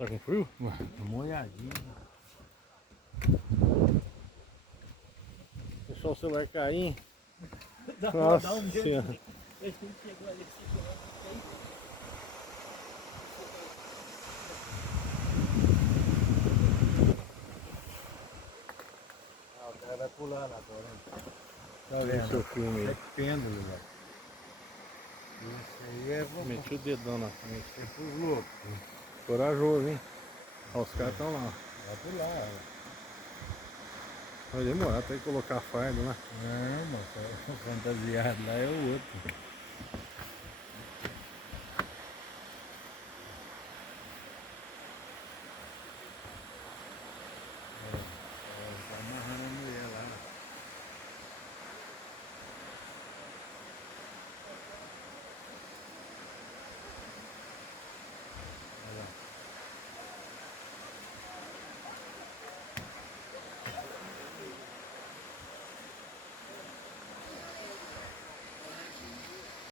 Tá com frio? Molhadinho. Deixou o celular cair, hein? Dá Nossa um dedo. Senhora. A gente chegou ali, o cara vai pular lá agora. Tá Deixa eu filme É aí. pêndulo, velho. Isso aí é Meti o dedão na frente. pros loucos. Corajoso, hein? Ó, os caras estão lá. Vai pular, ó. Vai demorar até colocar a farda lá. Não, mas o fantasiado lá é o outro.